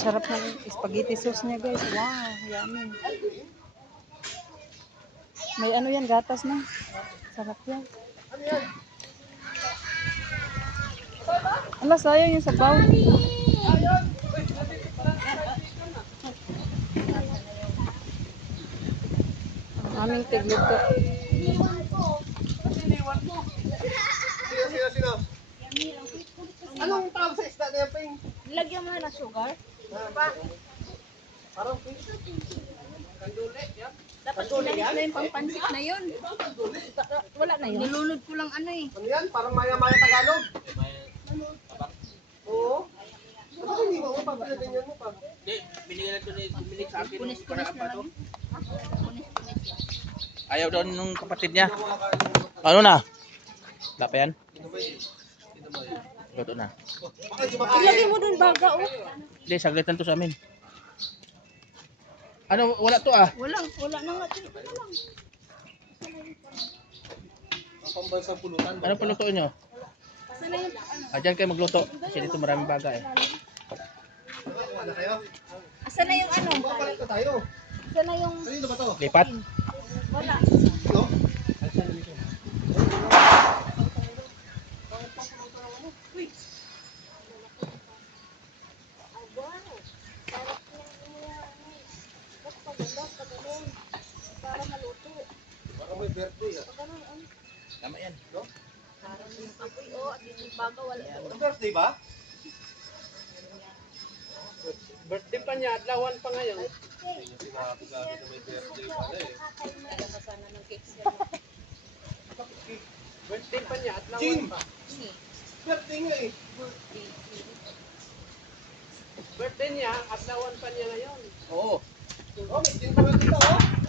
Sarap ng spaghetti sauce niya guys. Wow, yummy. May ano yan, gatas na. Sarap yan. Ala, sayang yung sabaw. Ang aming tigluto. Sino? Anong tawag sa isda na yan, Ping? Lagyan mo na ng sugar. Parang kanduli, yan. Dapat ilalit na yung pangpansit na yun. Wala na yun. Nilunod ko lang ano eh. Ano yan? Parang maya-maya Tagalog. Oo. Bakit hindi mo papalatingan mo pa? Hindi, binigyan na ito ni Dominic sa akin. Punis-punis mo lang. Punis-punis yan. Ayaw daw nung kapatid niya. Ano na? Wala pa yan? Luto na. Ilagay mo dun baga oh. Hindi, saglitan to sa amin. Ano, wala to ah. Wala na nga. Walang. Ang pambansang pulutan. Ano pulutuin nyo? Sana yung ano. Diyan kayo magluto. Kasi dito maraming baga eh. Ano kayo? Asan na yung ano? Papalit na tayo. Asan na yung Kanino ba to? Lipat? wala. Ito? Para maluto. Parang may birthday ah. Tama yan. Parang yung apoy oh. At yung baga wala. May birthday ba? Birthday pa niya, adlawan pa ngayon. Sinabi na may birthday pala eh. Sana ng cake siya. Birthday pa niya, adlawan Jin! pa. Birthday nga eh. Birthday niya, adlawan pa niya ngayon. Oo. Oh, may din pa nga dito oh.